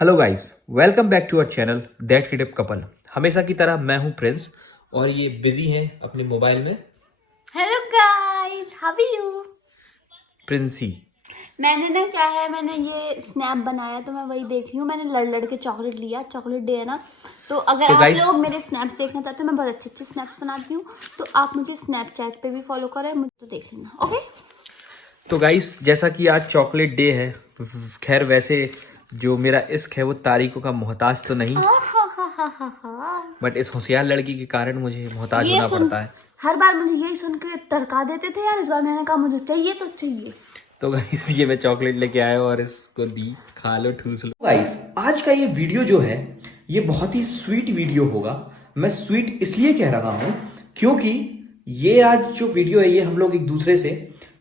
Hello guys, welcome back to our channel that kid couple. हमेशा की तरह मैं हूं प्रिंस और ये बिजी हैं अपने मोबाइल में। Hello guys, how are you? Princy, मैंने ना क्या है, मैंने ये स्नैप बनाया तो मैं वही देख रही हूँ। मैंने लड़ के चॉकलेट लिया, चॉकलेट डे है ना, तो अगर तो आप गाइस लोग मेरे स्नैप्स देखना चाहते हो, मैं बहुत अच्छे अच्छे स्नैप्स बनाती हूँ, तो आप मुझे स्नैपचैट पे भी फॉलो करें, मुझे तो देख लेना, ओके? तो गाइस जैसा कि आज चॉकलेट डे है, खैर वैसे जो मेरा इश्क है वो तारीखों का मोहताज तो नहीं, बट इस होशियार लड़की के कारण मुझे मोहताज ये होना सुन, पड़ता है। हर बार मुझे यही सुन के टरका देते थे यार। इस बार मैंने कहा मुझे चाहिए तो चाहिए। तो गाइस ये मैं चॉकलेट लेके आया और इसको दी, खा लो, ठूस लो। गाइस आज का ये वीडियो जो है ये बहुत ही स्वीट वीडियो होगा। मैं स्वीट इसलिए कह रहा हूं क्योंकि ये आज जो वीडियो है ये हम लोग एक दूसरे से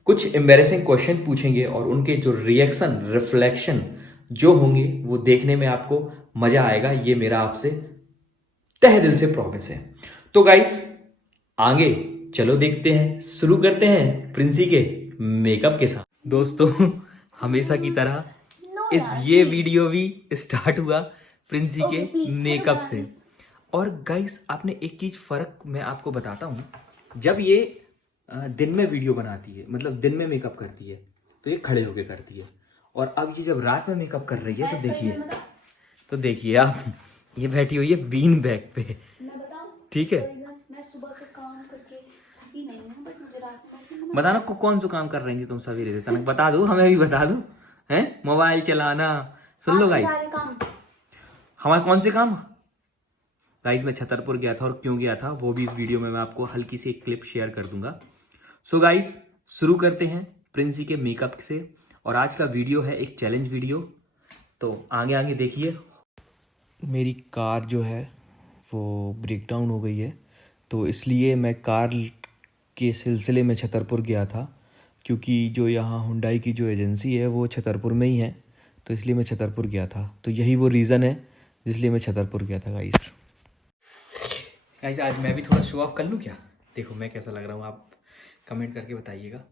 कुछ एम्बैरेसिंग क्वेश्चन पूछेंगे और उनके जो रिएक्शन रिफ्लेक्शन जो होंगे वो देखने में आपको मजा आएगा। ये मेरा आपसे तहे दिल से प्रॉमिस है। तो गाइस आगे चलो देखते हैं, शुरू करते हैं प्रिंसी के मेकअप के साथ। दोस्तों हमेशा की तरह नो इस यार, ये प्लीज। वीडियो भी स्टार्ट हुआ प्रिंसी ओके के प्लीज, मेकअप से। और गाइस आपने एक चीज फर्क मैं आपको बताता हूँ, जब ये दिन में वीडियो बनाती है, मतलब दिन में मेकअप करती है तो ये खड़े होके करती है, और अब ये जब रात में मेकअप कर रही है तो देखिए आप, ये बैठी हुई है बीन बैग पे। मैं बताऊं, ठीक है, मैं सुबह से काम करके थकी नहीं हूं, बट मुझे रात में बताना कौन सा काम कर रही थी तुम सवेरे से, तनक बता दो, हमें भी बता दो। हैं, मोबाइल चलाना, सुन लो गाइस। सारे काम। हमारे कौन से काम? गाइस मैं छतरपुर गया था और क्यों गया था वो भी इस वीडियो में मैं आपको हल्की सी एक क्लिप शेयर कर दूंगा। सो गाइस शुरू करते हैं प्रिंसी के मेकअप से। और आज का वीडियो है एक चैलेंज वीडियो, तो आगे आगे देखिए। मेरी कार जो है वो ब्रेक डाउन हो गई है, तो इसलिए मैं कार के सिलसिले में छतरपुर गया था, क्योंकि जो यहाँ हुंडई की जो एजेंसी है वो छतरपुर में ही है, तो इसलिए मैं छतरपुर गया था। तो यही वो रीज़न है जिसलिए मैं छतरपुर गया था। गाइस गाइस आज मैं भी थोड़ा शो ऑफ कर लूँ क्या? देखो मैं कैसा लग रहा हूँ, आप कमेंट करके बताइएगा।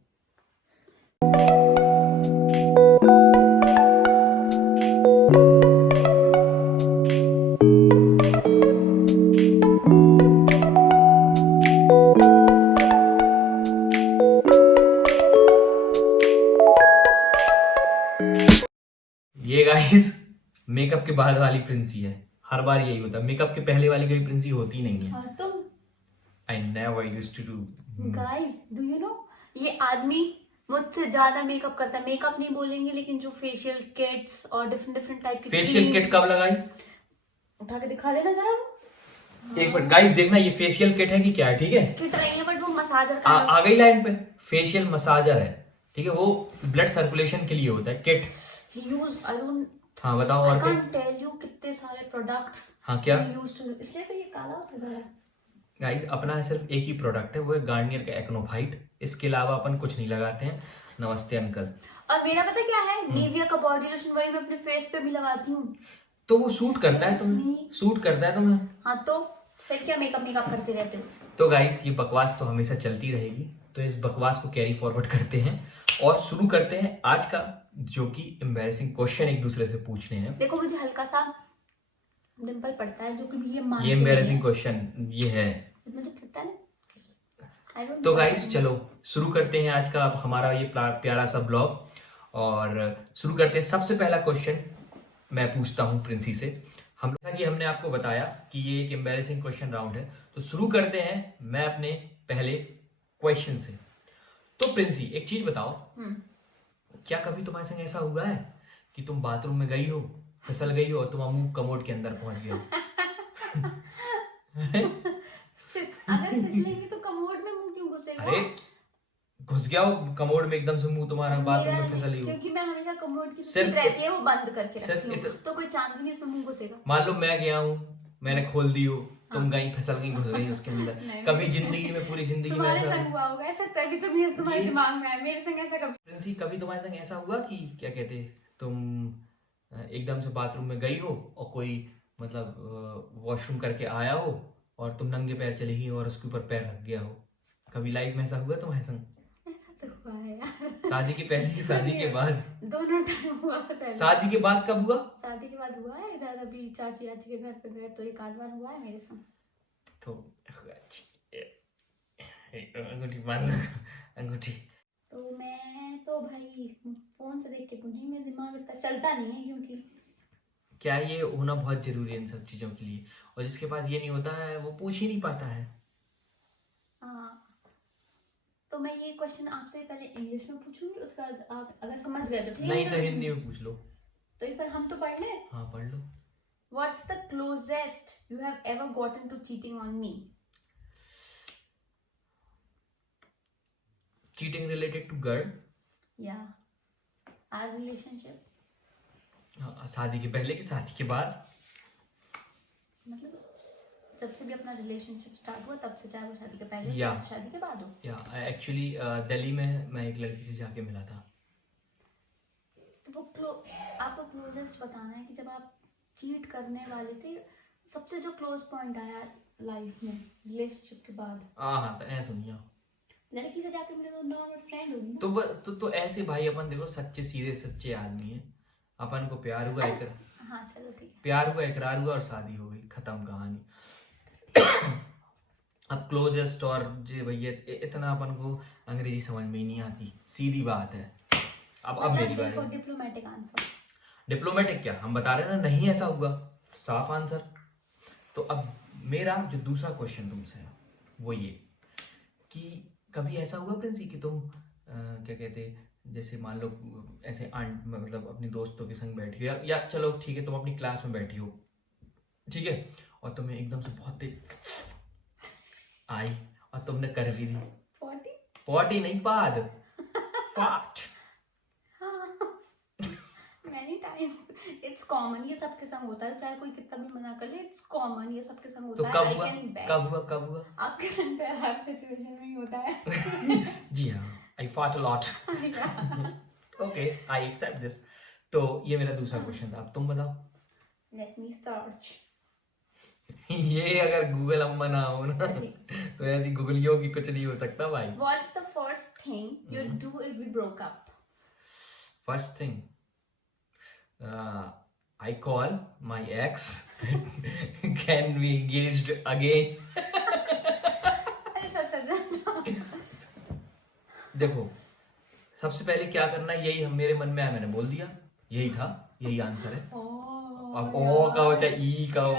ये गाइस मेकअप के बाद वाली प्रिंसी है। हर बार यही होता है, मेकअप के पहले वाली कोई प्रिंसी होती नहीं है। और तुम? I never used to do. Guys do you know, ये आदमी मुझसे ज्यादा मेकअप करता है। मेकअप नहीं बोलेंगे, लेकिन जो फेशियल किट्स और डिफरेंट डिफरेंट टाइप की फेशियल किट कब लगाई? उठा के दिखा देना जरा। एक मिनट गाइस, देखना ये फेशियल किट है कि क्या है, ठीक है? किट रही है, बट वो मसाजर का आ गई लाइन पे, फेशियल मसाजर है, ठीक है? वो ब्लड सर्कुलेशन के लिए होता है किट। यूज आई डोंट, हाँ बताओ और क्या? टेल यू कितने सारे प्रोडक्ट्स। हाँ क्या यूज टू, इसलिए तो ये काला होता है। गाइस, अपना सिर्फ एक ही प्रोडक्ट है, वो है गार्नियर का एक्नो फाइट। इसके अलावा अपन कुछ नहीं लगाते हैं। नमस्ते अंकल। और मेरा पता क्या है, निविया का बॉडी लोशन, वही मैं अपने फेस पे भी लगाती हूँ। तो वो सूट करता है तुम्हें, सूट करता है तुम्हें। हाँ तो फिर क्या मेकअप मेकअप करते रहते हो? तो गाइस ये बकवास तो हमेशा चलती रहेगी, तो इस बकवास को कैरी फॉरवर्ड करते हैं और शुरू करते हैं आज का जो कि एम्बैरेसिंग क्वेश्चन एक दूसरे से पूछने हैं। देखो मुझे हल्का सा डिंपल पड़ता है, जो कि ये एम्बैरेसिंग क्वेश्चन ये है, मुझे पता है। तो गाइस चलो शुरू करते हैं आज का हमारा ये प्यारा सा ब्लॉग। और शुरू करते हैं। सबसे पहला क्वेश्चन मैं पूछता हूँ प्रिंसी से। हमने आपको बताया कि ये एक एम्बैरेसिंग क्वेश्चन राउंड है, तो शुरू करते हैं मैं अपने पहले क्वेश्चन से। तो प्रिंसी एक चीज बताओ, क्या कभी तुम्हारे संग ऐसा हुआ है कि तुम बाथरूम में गई हो, फिसल गई हो और तुम्हारा मुंह कमोड के अंदर पहुंच गया हो? अगर फिसलेंगी तो कमोड में मुंह क्यों घुसेगा? अरे घुस गया हो कमोड में एकदम से मुंह तुम्हारा, बाथरूम में फिसल ही हो। क्योंकि मैं हमेशा कमोड की सिर्फ रहती है वो बंद करके रखती हूँ, तो कोई चांस ही नहीं उसमें मुंह घुसेगा। मान लो मैं गया हूँ, मैंने खोल दी हो, तुम गई फिसल गई, घुस गई उसके अंदर। कभी जिंदगी में, पूरी जिंदगी में ऐसा हुआ होगा ऐसा, तभी तो मैं तुम्हारे दिमाग में आया। मेरे संग ऐसा कभी प्रिंसी, कभी तुम्हारे संग ऐसा हुआ कि क्या कहते, तुम एकदम से बाथरूम में गई हो और कोई मतलब वॉशरूम करके आया हो और तुम नंगे पैर चली गई और उसके ऊपर पैर रख गया हो? कभी लाइफ में ऐसा हुआ तुम्हारे संग? ऐसा तो हुआ है यार। शादी के पहले की शादी के बाद? दोनों टाइम हुआ है पहले। शादी के बाद कब हुआ? शादी के बाद हुआ है, इधर अभी चाची चाची के घर पे गए तो एक आध बार हुआ है मेरे साथ। तो अंगूठी बांध, अंगूठी। तो मैं तो भाई फोन से देख के तो नहीं, मेरा दिमाग इतना चलता नहीं है क्योंकि क्या ये होना बहुत जरूरी है इन सब चीजों के लिए, और जिसके पास ये नहीं होता है वो पूछ ही नहीं पाता है। हाँ। तो मैं ये क्वेश्चन आपसे पहले इंग्लिश में पूछूंगी, उसके बाद आप अगर समझ गए तो ठीक है। नहीं तो हिंदी में पूछ लो। तो एक बार हम तो पढ़ ले। हाँ पढ़ लो। What's the closest you have ever gotten to cheating on me? Cheating related to girl? Yeah. Our relationship. शादी के पहले की शादी के बाद? मतलब जब से भी अपना रिलेशनशिप स्टार्ट हुआ तब से, चाहे वो शादी के पहले हो या चाहे शादी के बाद हो। या एक्चुअली दिल्ली में मैं एक लड़की से जाके मिला था। तो वो आपको क्लोजेस्ट बताना है कि जब आप चीट करने वाले थे, सबसे जो क्लोज पॉइंट आया लाइफ में रिलेशनशिप के बाद। हाँ तो ऐसा सुनिए, लड़की से जाके मिले तो नॉर्मल फ्रेंड होगी ना। तो ऐसे भाई अपन देखो सच्चे सीधे सच्चे आदमी हैं, अपन को प्यार हुआ एक हाँ चलो ठीक है। प्यार हुआ, इकरार हुआ और शादी हो गई, खत्म कहानी। अब क्लोजेस्ट और जे भैया इतना अपन को अंग्रेजी समझ में ही नहीं आती, सीधी बात है। अब मेरी बात है। Diplomatic answer. डिप्लोमेटिक क्या, हम बता रहे हैं ना, नहीं ऐसा हुआ, साफ आंसर। तो अब मेरा जो दूसरा क्वेश्चन तुमसे है वो ये कि कभी ऐसा हुआ प्रिंसी कि तुम क्या कहते, जैसे मान लो ऐसे आंट मतलब अपनी दोस्तों के संग बैठी हो, या चलो ठीक है तुम अपनी क्लास में बैठी हो, ठीक है, और तुम्हें एकदम से बहुत तेज आई और तुमने कर भी दी। पॉटी नहीं, पाद, फाट। Many times it's common, ये सबके संग होता है, चाहे कोई कितना भी मना कर ले, it's common, ये सबके संग तो होता कब है। हुआ? I can bet। कब हुआ? आपके संग तो हर सिचुएशन में ही होता है। जी हाँ, I fought a lot। Okay, I accept this। तो ये मेरा दूसरा क्वेश्चन था, अब तुम बताओ। Let me search। ये अगर गूगल अम्मा ना हो ना तो ऐसी गूगलियों की कुछ नहीं हो सकता भाई। What's the first thing you'd do if we broke up? First thing, I call my ex, can we engaged again? देखो सबसे पहले क्या करना है, यही हम मेरे मन में आया, मैंने बोल दिया, यही था, यही आंसर है। अब ओ कहो चाहे ई कहो,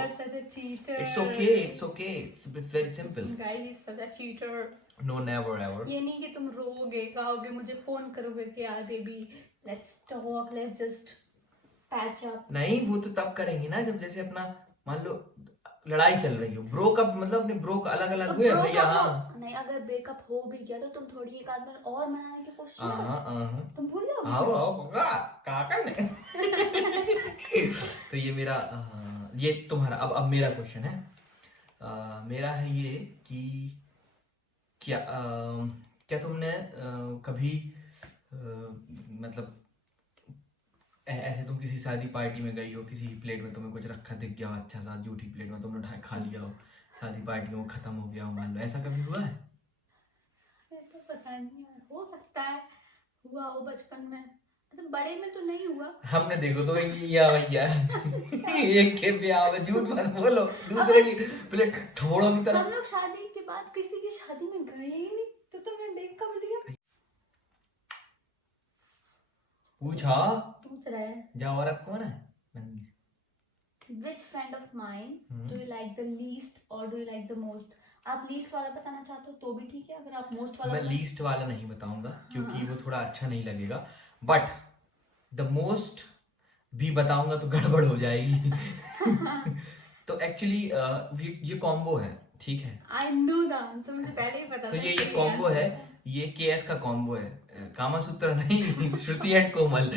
it's okay, it's very simple। Guys, he's such a cheater। No, never ever। ये नहीं कि तुम रोगे, कहोगे, मुझे फोन करोगे कि यार baby let's talk, let's just patch up. नहीं, वो तो तब करेंगे ना जब जैसे अपना मान लो लड़ाई चल रही हो, ब्रोकअप मतलब अपने ब्रोक अलग अलग हुए भैया। हाँ नहीं, अगर ब्रेकअप हो भी गया तो तुम थोड़ी एक आध बार और मनाने की कोशिश करो, तुम भूल जाओगे। आओ क्या करने। तो ये मेरा ये तुम्हारा। अब मेरा क्वेश्चन है, मेरा है ये कि क्या तुमने कभी मतलब ऐसे तुम किसी शादी पार्टी में गई हो, किसी प्लेट में तुम्हें कुछ रखा दिख गया हो अच्छा सा, झूठी प्लेट में तुमने उठा खा लिया हो, शादी पार्टी में वो खत्म हो गया हो, मान लो ऐसा कभी हुआ है? तो पता नहीं यार, हो सकता है हुआ हो बचपन में, अच्छा बड़े में तो नहीं हुआ। हमने देखो तो भैया एक के ब्याह में झूठ मत बोलो, दूसरे की प्लेट ठोड़ों की तरह। हम लोग शादी के बाद किसी की शादी में गए ही नहीं, तो तुमने देख कब लिया? पूछ रहा है। जा औरत कौन है? Which friend of mine do you like the least or do you like the most? आप लीस्ट वाला बताना चाहते हो तो भी ठीक है, अगर आप मोस्ट वाला। मैं लीस्ट वाला नहीं बताऊंगा क्योंकि वो थोड़ा अच्छा नहीं लगेगा, बट द मोस्ट भी बताऊंगा तो गड़बड़ हो जाएगी। तो एक्चुअली ये कॉम्बो है, ठीक है। I knew the answer, मुझे पहले ही पता था। तो ये कॉम्बो है, ये केएस का कॉम्बो है, कामासूत्र नहीं, श्रुति एंड कोमल।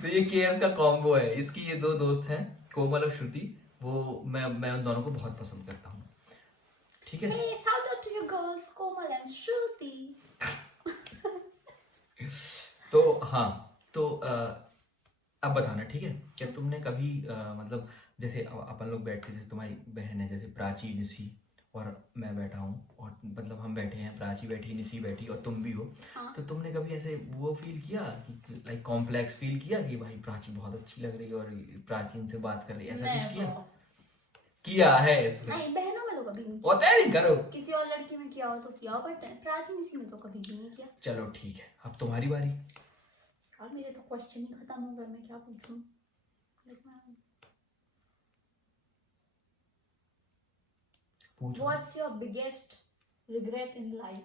तो ये केएस का कॉम्बो है, इसकी ये दो दोस्त हैं, कोमल और श्रुति, वो मैं उन दोनों को बहुत पसंद करता हूँ, ठीक है। Hey, shout out to your girls, Komal and श्रुति। तो हाँ, तो अब बताना, ठीक है, क्या तुमने कभी मतलब जैसे अपन लोग बैठते, जैसे तुम्हारी बहन है जैसे प्राची निशी, और मैं बैठा हूँ, और मतलब हम बैठे हैं, प्राची बैठी, निशी बैठी और तुम भी हो, हाँ। तो तुमने कभी ऐसे वो फील किया कि लाइक कॉम्प्लेक्स फील किया कि भाई प्राची बहुत अच्छी लग रही है और प्राची इनसे बात कर रही है, ऐसा कुछ किया है ऐसे? नहीं, बहनों में तो कभी नहीं होता है, नहीं करो। किसी और लड़की में किया हो तो किया हो, बट प्राचीन इसी में तो कभी भी नहीं किया। चलो ठीक है, अब तुम्हारी बारी। यार मेरे तो क्वेश्चन ही खत्म हो गए, मैं क्या पूछूं? पूछो। What's your biggest regret in life?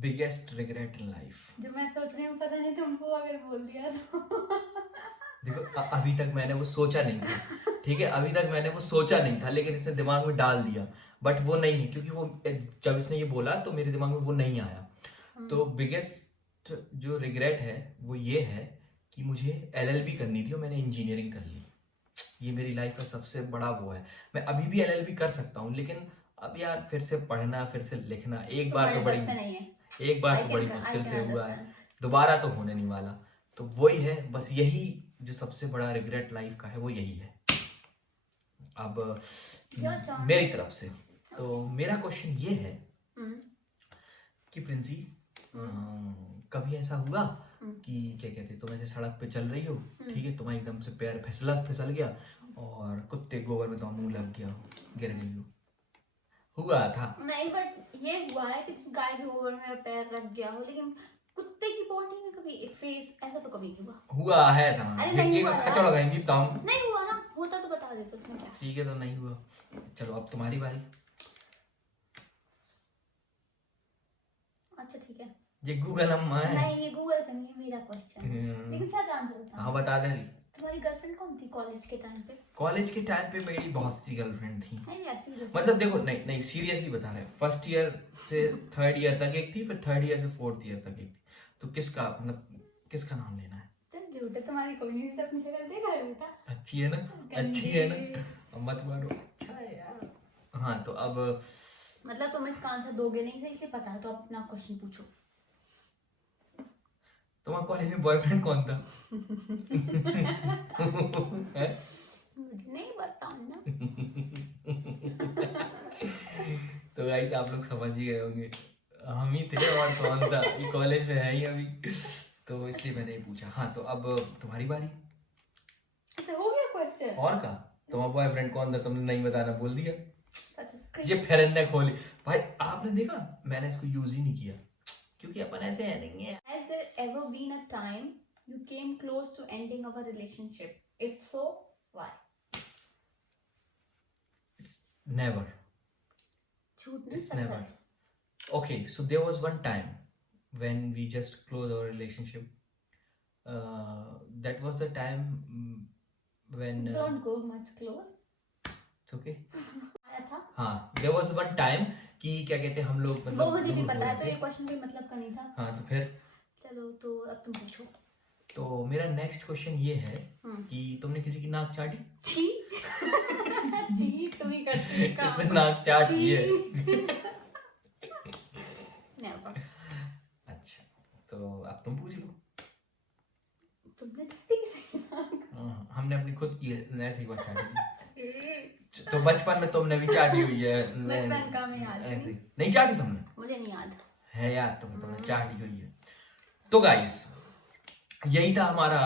Biggest regret in life, जो मैं सोच रही हूँ, पता नहीं तुमको अगर बोल दिया तो। देखो अभी तक मैंने वो सोचा नहीं था, ठीक है, अभी तक मैंने वो सोचा नहीं था, लेकिन इसने दिमाग में डाल दिया, बट वो नहीं है, क्योंकि वो जब इसने ये बोला तो मेरे दिमाग में वो नहीं आया। तो बिगेस्ट जो रिग्रेट है वो ये है कि मुझे एलएलबी करनी थी और मैंने इंजीनियरिंग कर ली। ये मेरी लाइफ का सबसे बड़ा वो है। मैं अभी भी एलएलबी कर सकता हूँ, लेकिन अब यार फिर से पढ़ना, फिर से लिखना, एक बार तो बड़ी मुश्किल से हुआ है, दोबारा तो होने नहीं वाला। तो वही है, बस यही जो सबसे बड़ा रिग्रेट लाइफ का है वो यही है। अब मेरी तरफ से तो मेरा क्वेश्चन ये है कि प्रिंसी, कभी ऐसा हुआ कि क्या कहते, तुम ऐसे सड़क पे चल रही हो, ठीक है, तुम्हारा एकदम से पैर फिसल गया और कुत्ते गोबर में तुम्हारा मुंह लग गया, गिर गई हो? हुआ था? नहीं, बट ये हुआ है कि जिस गाय के गोबर में मेरा पैर लग गया हो, लेकिन कुत्ते की बॉडी में कभी फेस ऐसा तो कभी नहीं हुआ है था। अरे नहीं हुआ खचड़ लगाएंगी तम। नहीं हुआ ना, होता तो बता देते उसमें क्या। ठीक है, तो नहीं हुआ। चलो अब तुम्हारी बारी। अच्छा ठीक है, ये गूगल अम्मा है। नहीं ये गूगल का नहीं है, मेरा क्वेश्चन, लेकिन सच आंसर बता। हाँ बता दे। तुम्हारी गर्लफ्रेंड कौन थी कॉलेज के टाइम पे? कॉलेज के टाइम पे मेरी बहुत सी गर्लफ्रेंड थी। नहीं ऐसी मतलब देखो, नहीं सीरियसली बता रहे, फर्स्ट ईयर से थर्ड ईयर तक एक थी, फिर थर्ड ईयर से फोर्थ ईयर तक एक थी। तो किसका मतलब किसका नाम लेना है? चल झूठ है, तुम्हारी कोई नहीं थी, अपनी शक्ल देखा है बेटा, अच्छी है ना, अच्छी है ना, अब मत मारो। अच्छा है यार। हाँ तो अब मतलब तुम इसका आंसर दोगे नहीं, इसलिए पता है, तो अपना क्वेश्चन पूछो। तुम्हारे कॉलेज में बॉयफ्रेंड कौन था? मुझे नहीं बताना। तो गाइस आप लोग समझ ही गए होंगे, हम ही थे और कौन था, ये कॉलेज में है ही अभी, तो इसलिए मैंने ये पूछा। हाँ तो अब तुम्हारी बारी। अच्छा हो गया क्वेश्चन? और का तुम्हारा बॉयफ्रेंड कौन था, तुमने नहीं बताना बोल दिया। सच ये फ्रेंड ने खोली भाई, आपने देखा मैंने इसको यूज ही नहीं किया, क्योंकि अपन ऐसे है नहीं है। Has there ever been a time you came close to ending our relationship? If so, why? It's never. झूठ नहीं, It's such never. Such. Okay, so there was one time when we just closed our relationship. That was the time when. Don't go much close. It's okay. आया था? हाँ, there was one time कि क्या कहते हैं हम लोग, मतलब वो मुझे नहीं पता है, तो ये क्वेश्चन भी मतलब का नहीं था। हाँ तो फिर चलो तो अब तुम पूछो। तो मेरा नेक्स्ट क्वेश्चन ये है कि तुमने किसी की नाक चाटी? छी छी, तुम ही करते हो काम। नाक चाट ली है? Never. अच्छा तो अब तुम पूछ लो। तुमने चाटी किसी की नाक? हमने अपनी खुद की ऐसी बात चाटी थी। तो बचपन में तुमने भी चाटी हुई है? बचपन का मैं याद ऐसे नहीं चाटी तुमने? मुझे नहीं याद है यार, तुमने चाटी हुई है। तो गाइस यही था हमारा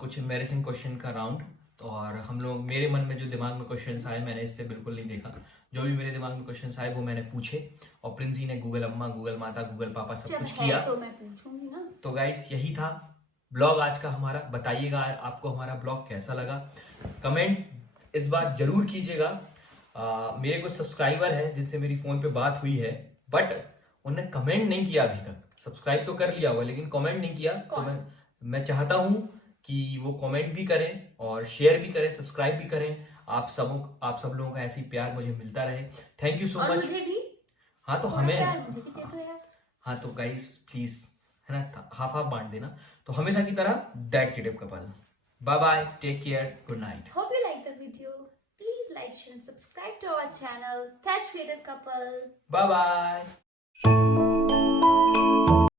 कुछ एम्बैरेसिंग क्वेश्चन का राउंड, और हम लोग, मेरे मन में जो दिमाग में क्वेश्चंस आए मैंने इससे बिल्कुल नहीं देखा, जो भी मेरे दिमाग में क्वेश्चंस आए वो मैंने पूछे, और प्रिंसी ने गूगल अम्मा, गूगल माता, गूगल पापा सब कुछ किया। तो मैं पूछूंगी ना। तो गाइस यही था ब्लॉग आज का हमारा। बताइएगा आपको हमारा ब्लॉग कैसा लगा, कमेंट इस बार जरूर कीजिएगा। मेरे कुछ सब्सक्राइबर हैं जिनसे मेरी फोन पे बात हुई है, बट उन्होंने कमेंट नहीं किया अभी तक। सब्सक्राइब तो कर लिया हुआ लेकिन कमेंट नहीं किया, तो मैं चाहता हूं कि वो कमेंट भी करें और शेयर भी करें, सब्सक्राइब भी करें। आप सब लोगों का ऐसी प्यार मुझे मिलता रहे। Thank you so much. मुझे भी। हाँ तो हमें मुझे भी दे दो यार। हाँ तो गाइस प्लीज, है ना, हाफ हाफ बांट देना। तो हमेशा की तरह दैट की टिप couple, bye bye, take care, good night. Hope you like the video. Please like, share and subscribe to our channel, Thatch Creative Couple. Bye bye.